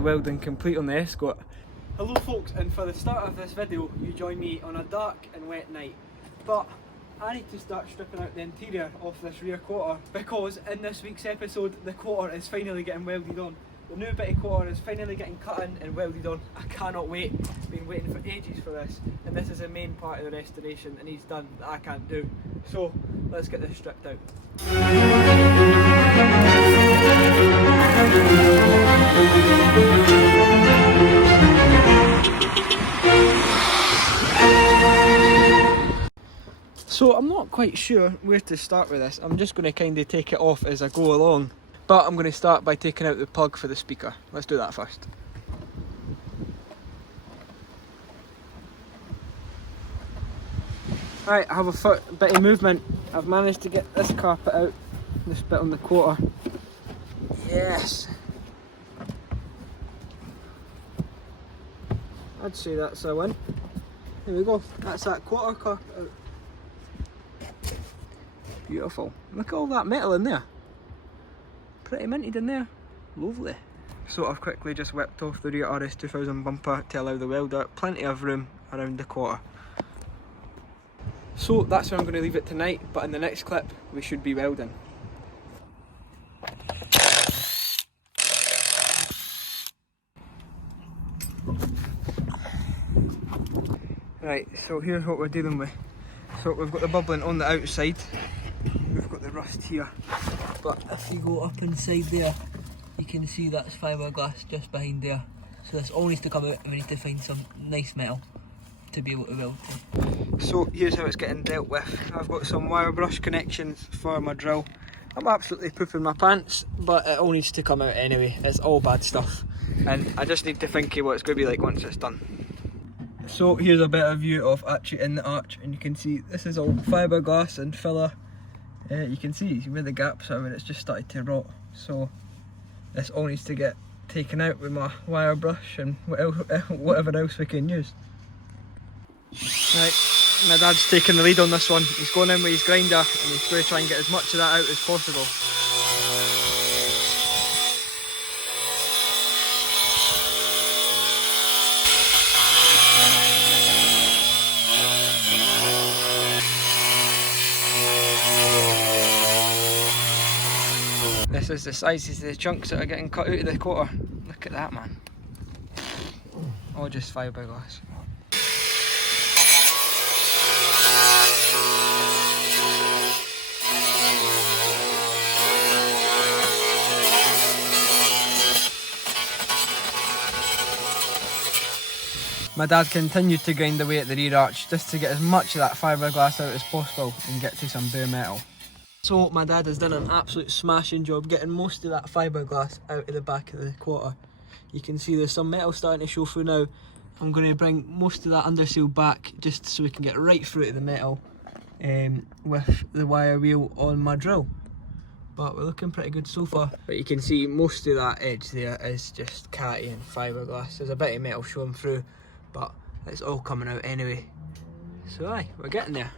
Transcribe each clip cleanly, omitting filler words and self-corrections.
the welding complete on the Escort. Hello folks, and for the start of this video you join me on a dark and wet night, but I need to start stripping out the interior of this rear quarter because in this week's episode the quarter is finally getting welded on. The new bit of quarter is finally getting cut in and welded on. I cannot wait, been waiting for ages for this, and this is the main part of the restoration that needs done that I can't do. So let's get this stripped out. So I'm not quite sure where to start with this. I'm just going to kind of take it off as I go along. But I'm going to start by taking out the plug for the speaker. Let's do that first. Right, I have a bit of movement. I've managed to get this carpet out, this bit on the quarter. Yes! I'd say that's a win. Here we go, that's that quarter carpet out. Beautiful. Look at all that metal in there. Pretty minted in there. Lovely. So I've quickly just whipped off the rear RS2000 bumper to allow the welder plenty of room around the quarter. So that's where I'm going to leave it tonight, but in the next clip we should be welding. Right, so here's what we're dealing with. So we've got the bubbling on the outside, we've got the rust here, but if you go up inside there you can see that's fiberglass just behind there. So this all needs to come out and we need to find some nice metal to be able to weld to. So here's how it's getting dealt with. I've got some wire brush connections for my drill. I'm absolutely pooping my pants, but it all needs to come out anyway. It's all bad stuff and I just need to think of what it's going to be like once it's done. So here's a better view of actually in the arch, and you can see this is all fiberglass and filler. You can see where the gaps are, where it's just started to rot. So this all needs to get taken out with my wire brush and whatever else we can use. Right, my dad's taking the lead on this one. He's going in with his grinder and he's going to try and get as much of that out as possible. This is the sizes of the chunks that are getting cut out of the quarter. Look at that, man. All just fiberglass. My dad continued to grind away at the rear arch just to get as much of that fiberglass out as possible and get to some bare metal. So my dad has done an absolute smashing job getting most of that fiberglass out of the back of the quarter. You can see there's some metal starting to show through now. I'm going to bring most of that underseal back just so we can get right through to the metal with the wire wheel on my drill. But we're looking pretty good so far. But you can see most of that edge there is just catty and fiberglass. There's a bit of metal showing through, but it's all coming out anyway. So aye, we're getting there.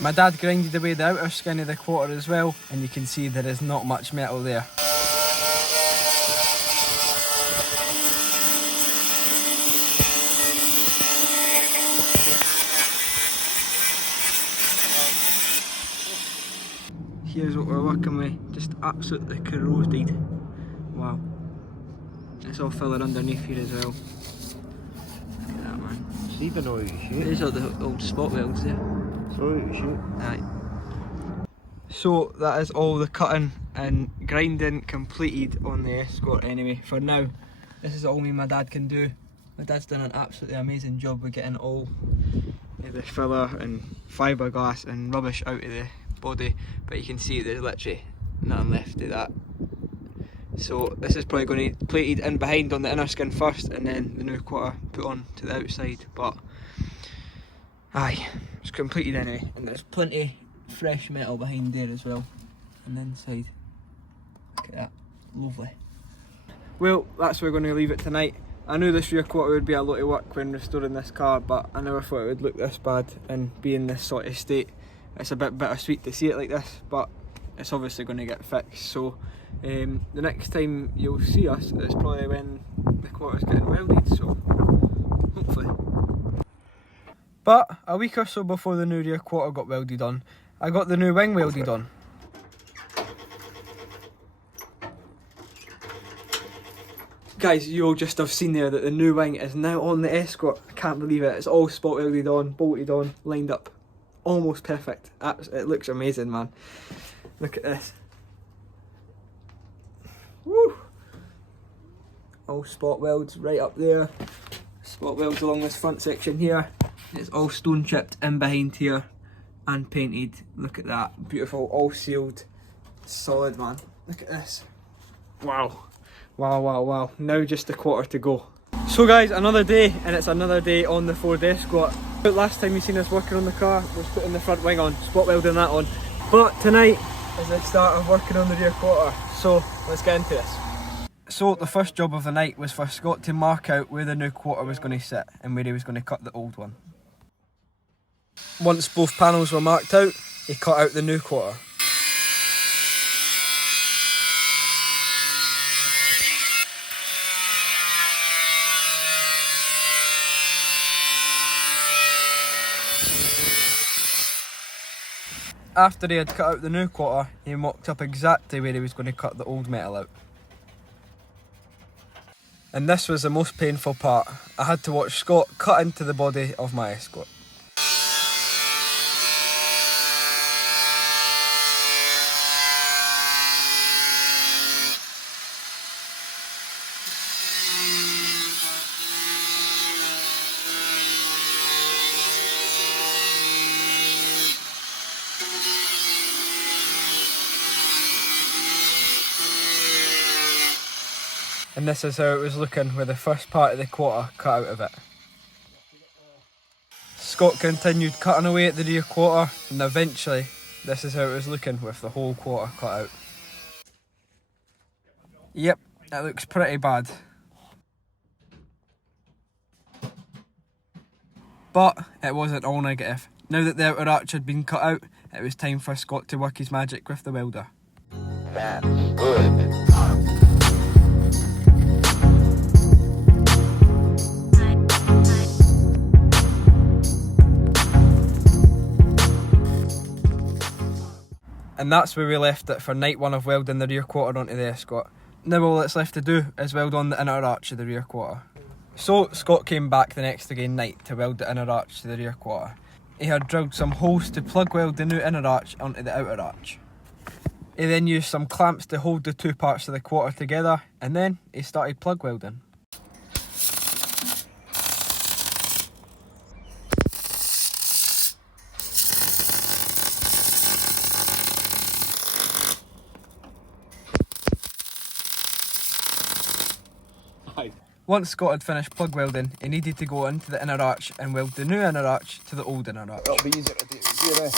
My dad grinded away the outer skin of the quarter as well, and you can see there is not much metal there. Here's what we're working with, just absolutely corroded. Wow. It's all filling underneath here as well. Look at that, man. It's even all you shoot. These are the old spot welds there. It's all you shoot. Aye. So that is all the cutting and grinding completed on the Escort anyway. For now, this is all me and my dad can do. My dad's done an absolutely amazing job with getting all the filler and fiberglass and rubbish out of the body, but you can see there's literally nothing left of that. So this is probably going to be plated in behind on the inner skin first, and then the new quarter put on to the outside. But aye, it's completed anyway, and there's plenty fresh metal behind there as well, and inside. Look at that, lovely. Well, that's where we're going to leave it tonight. I knew this rear quarter would be a lot of work when restoring this car, but I never thought it would look this bad and be in this sort of state. It's a bit bittersweet to see it like this, but it's obviously going to get fixed. So the next time you'll see us is probably when the quarter's getting welded, so hopefully. But a week or so before the new rear quarter got welded on, I got the new wing welded on. Guys, you'll just have seen there that the new wing is now on the Escort. I can't believe it. It's all spot welded on, bolted on, lined up. Almost perfect. It looks amazing, man. Look at this. Woo! All spot welds right up there. Spot welds along this front section here. It's all stone chipped in behind here and painted. Look at that. Beautiful, all sealed. Solid, man. Look at this. Wow. Wow, wow, wow. Now just a quarter to go. So guys, another day, and it's another day on the Ford Escort. But last time you seen us working on the car was putting the front wing on, spot welding that on. But tonight is the start of working on the rear quarter. So let's get into this. So the first job of the night was for Scott to mark out where the new quarter was going to sit and where he was going to cut the old one. Once both panels were marked out, he cut out the new quarter. After he had cut out the new quarter, he mocked up exactly where he was going to cut the old metal out. And this was the most painful part. I had to watch Scott cut into the body of my Escort. And this is how it was looking with the first part of the quarter cut out of it. Scott continued cutting away at the rear quarter, and eventually this is how it was looking with the whole quarter cut out. Yep, it looks pretty bad. But it wasn't all negative. Now that the outer arch had been cut out, it was time for Scott to work his magic with the welder. That's good. And that's where we left it for night one of welding the rear quarter onto the Escort. Now all that's left to do is weld on the inner arch of the rear quarter. So Scott came back the next again night to weld the inner arch to the rear quarter. He had drilled some holes to plug weld the new inner arch onto the outer arch. He then used some clamps to hold the two parts of the quarter together, and then he started plug welding. Once Scott had finished plug welding, he needed to go into the inner arch and weld the new inner arch to the old inner arch. It'll be easier to do it here, eh?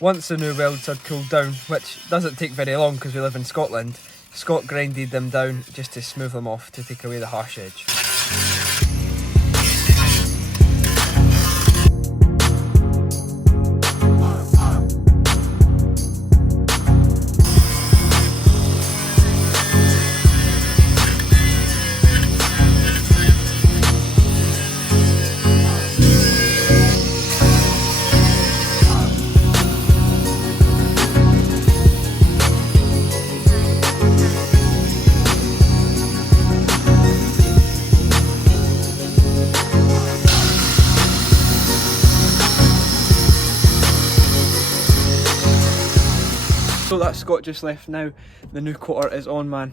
Once the new welds had cooled down, which doesn't take very long because we live in Scotland, Scott grinded them down just to smooth them off to take away the harsh edge. So that Scott just left now. The new coater is on, man.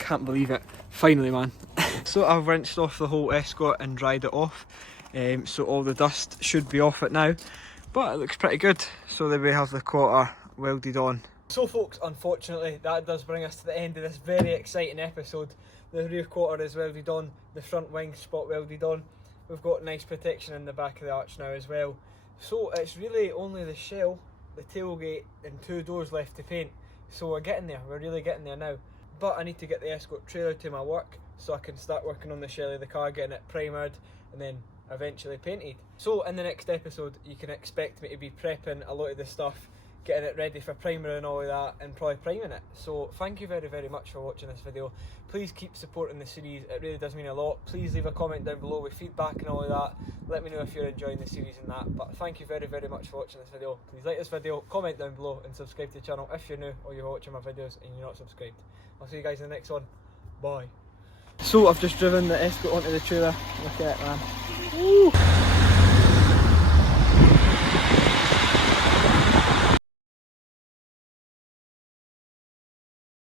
Can't believe it. Finally, man. So I've rinsed off the whole Escort and dried it off. So all the dust should be off it now. But it looks pretty good. So there we have the coater welded on. So folks, unfortunately that does bring us to the end of this very exciting episode. The rear quarter is welded on, the front wing spot welded on. We've got nice protection in the back of the arch now as well. So it's really only the shell, the tailgate and 2 doors left to paint. So we're getting there, we're really getting there now. But I need to get the Escort trailer to my work so I can start working on the shell of the car, getting it primered and then eventually painted. So in the next episode you can expect me to be prepping a lot of the stuff, getting it ready for primer and all of that, and probably priming it. So thank you very, very much for watching this video. Please keep supporting the series, it really does mean a lot. Please leave a comment down below with feedback and all of that. Let me know if you're enjoying the series and that. But thank you very, very much for watching this video. Please like this video, comment down below and subscribe to the channel if you're new or you're watching my videos and you're not subscribed. I'll see you guys in the next one. Bye. So I've just driven the Escort onto the trailer. Look at it, man. Woo!